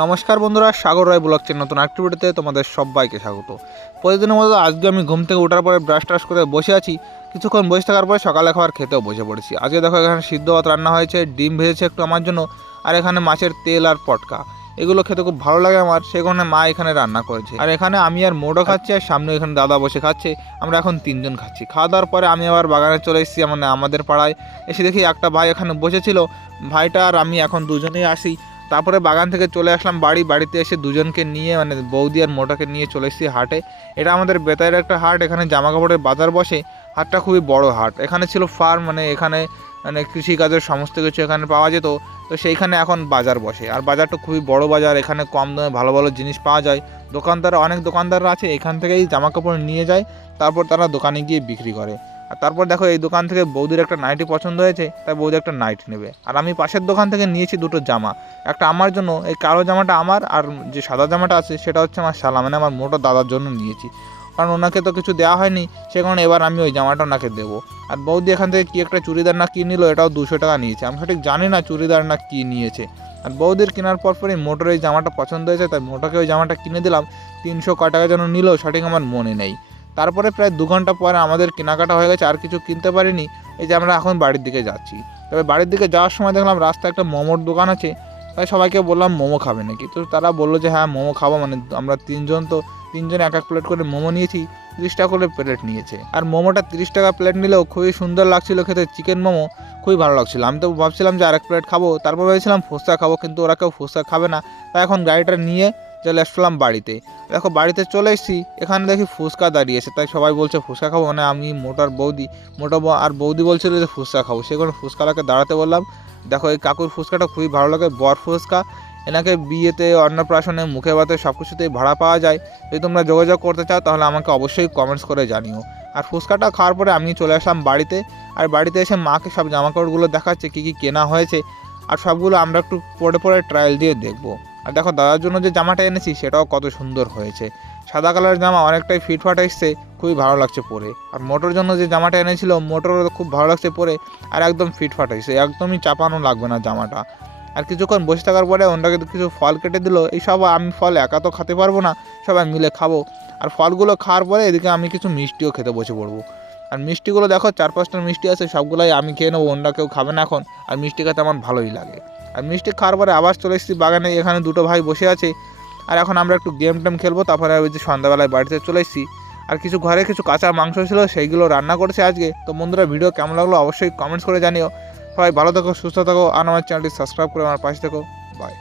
নমস্কার বন্ধুরা, সাগর রায় ব্লগছেন নতুন অ্যাক্টিভিটিতে তোমাদের সবাইকে স্বাগত। প্রতিদিনের মতো আজকে আমি ঘুম থেকে ওঠার পরে ব্রাশ ট্রাশ করে বসে আছি। কিছুক্ষণ বসে থাকার পরে সকালে খাবার খেতেও বসে পড়েছি। আজকে দেখো এখানে সিদ্ধ ভাত রান্না হয়েছে, ডিম ভেজেছে একটু আমার জন্য, আর এখানে মাছের তেল আর পটকা। এগুলো খেতে খুব ভালো লাগে আমার, সেই কারণে মা এখানে রান্না করেছে। আর এখানে আমি আর মোড়ো খাচ্ছি, আর সামনে এখানে দাদা বসে খাচ্ছে। আমরা এখন তিনজন খাচ্ছি। খাওয়া দাওয়ার পরে আমি আবার বাগানে চলে এসেছি মানে আমাদের পাড়ায়। এসে দেখি একটা ভাই এখানে বসেছিল। ভাইটা আর আমি এখন দুজনেই আসি। তারপরে বাগান থেকে চলে আসলাম বাড়ি। বাড়িতে এসে দুজনকে নিয়ে মানে বৌদি আর মোটাকে নিয়ে চলে এসেছি হাটে। এটা আমাদের বেতায়ের একটা হাট, এখানে জামা কাপড়ের বাজার বসে। হাটটা খুবই বড় হাট। এখানে ছিল ফার্ম মানে এখানে মানে কৃষিকাজের সমস্ত কিছু এখানে পাওয়া যেত। তো সেইখানে এখন বাজার বসে। আর বাজারটা খুবই বড় বাজার, এখানে কম দামে ভালো ভালো জিনিস পাওয়া যায়। দোকানদার, অনেক দোকানদাররা আছে, এখান থেকেই জামা কাপড় নিয়ে যায়, তারপর তারা দোকানে গিয়ে বিক্রি করে। আর তারপর দেখো এই দোকান থেকে বৌদির একটা নাইটি পছন্দ হয়েছে, তাই বৌদি একটা নাইটি নেবে। আর আমি পাশের দোকান থেকে নিয়েছি দুটো জামা। একটা আমার জন্য, এই কালো জামাটা আমার আর যে সাদা জামাটা আছে, সেটা হচ্ছে আমার শালা মানে আমার মোটো দাদার জন্য নিয়েছি। কারণ ওনাকে তো কিছু দেওয়া হয়নি, সে কারণে এবার আমি ওই জামাটা ওনাকে দেবো। আর বৌদি এখান থেকে কি একটা চুড়িদার না কি নিল, এটাও দুশো টাকা নিয়েছে। আমি সঠিক জানি না চুড়িদার না কি নিয়েছে। আর বৌদির কেনার পর পরই মোটর এই জামাটা পছন্দ হয়েছে, তাই মোটোকে ওই জামাটা কিনে দিলাম। তিনশো ক টাকা যেন নিল, সঠিক আমার মনে নেই। তারপরে প্রায় দু ঘণ্টা পরে আমাদের কেনাকাটা হয়ে গেছে, আর কিছু কিনতে পারিনি। এই যে আমরা এখন বাড়ির দিকে যাচ্ছি। তবে বাড়ির দিকে যাওয়ার সময় দেখলাম রাস্তায় একটা মোমোর দোকান আছে। তাই সবাইকে বললাম, মোমো খাবে নাকি? তো তারা বলল যে হ্যাঁ মোমো খাব। মানে আমরা তিনজন তো, তিনজন এক এক প্লেট করে মোমো নিয়েছি, তিরিশ টাকা করে প্লেট নিয়েছে। আর মোমোটা তিরিশ টাকা প্লেট নিলেও খুবই সুন্দর লাগছিল খেতে, চিকেন মোমো খুবই ভালো লাগছিল। আমি তো ভাবছিলাম যে আরেক প্লেট খাব, তারপর ভেবেছিলাম ফুচকা খাব, কিন্তু ওরা কেউ ফুচকা খাবে না। তাই এখন গাড়িটা নিয়ে চলে আসলাম বাড়িতে। দেখো, বাড়িতে চলে এসেছি, এখানে দেখি ফুচকা দাঁড়িয়েছে তাই সবাই বলছে, ফুচকা খাব? মানে আমি মোটার বৌদি, মোটা আর বৌদি বলছিল যে, ফুচকা খাব। সে কারণে ফুচকাটাকে দাঁড়াতে বললাম। দেখো, এই কাকুর ফুচকাটা খুবই ভালো লাগে, বর ফুচকা। এনাকে বিয়েতে, অন্নপ্রাশনে, মুখে ভাতে সব কিছুতেই ভাড়া পাওয়া যায়। যদি তোমরা যোগাযোগ করতে চাও, তাহলে আমাকে অবশ্যই কমেন্টস করে জানিও। আর ফুচকাটা খাওয়ার পরে আমি চলে আসলাম বাড়িতে। আর বাড়িতে এসে মাকে সব জামাকাপড়গুলো দেখাচ্ছে, কী কী কেনা হয়েছে। আর সবগুলো আমরা একটু পরে পরে ট্রায়াল দিয়ে দেখব। আর দেখো দাদার জন্য যে জামাটা এনেছি, সেটাও কত সুন্দর হয়েছে। সাদা কালার জামা অনেকটাই ফিটফাট এসছে, খুবই ভালো লাগছে পরে। আর মোটর জন্য যে জামাটা এনেছিল, মোটরও খুব ভালো লাগছে পরে, আর একদম ফিটফাট এসছে, একদমই চাপানো লাগবে না জামাটা। আর কিছুক্ষণ বসে থাকার পরে ওনাকে কিছু ফল কেটে দিল, এই সব আমি ফল একা তো খেতে পারব না, সবাই মিলে খাব। আর ফলগুলো খাওয়ার পরে এদিকে আমি কিছু মিষ্টিও খেতে বসে পড়ব। আর মিষ্টিগুলো দেখো চার পাঁচটা মিষ্টি আছে, সবগুলাই আমি খেয়ে নেব, অন্য কেউ খাবে না এখন। আর মিষ্টি খেতে আমার ভালোই লাগে। আর মিষ্টি খাওয়ার পরে আবার চলে এসেছি বাগানে, এখানে দুটো ভাই বসে আছে। আর এখন আমরা একটু গেম টেম খেলব, তারপরে ওই যে সন্ধ্যাবেলায় বাড়িতে চলে এসেছি। আর কিছু ঘরে কিছু কাঁচা মাংস ছিল, সেইগুলো রান্না করেছে আজকে। তো বন্ধুরা ভিডিও কেমন লাগল অবশ্যই কমেন্টস করে জানিও। সবাই ভালো থাকো, সুস্থ থাকো, আর আমার চ্যানেলটি সাবস্ক্রাইব করে আমার পাশে থাকো। বাই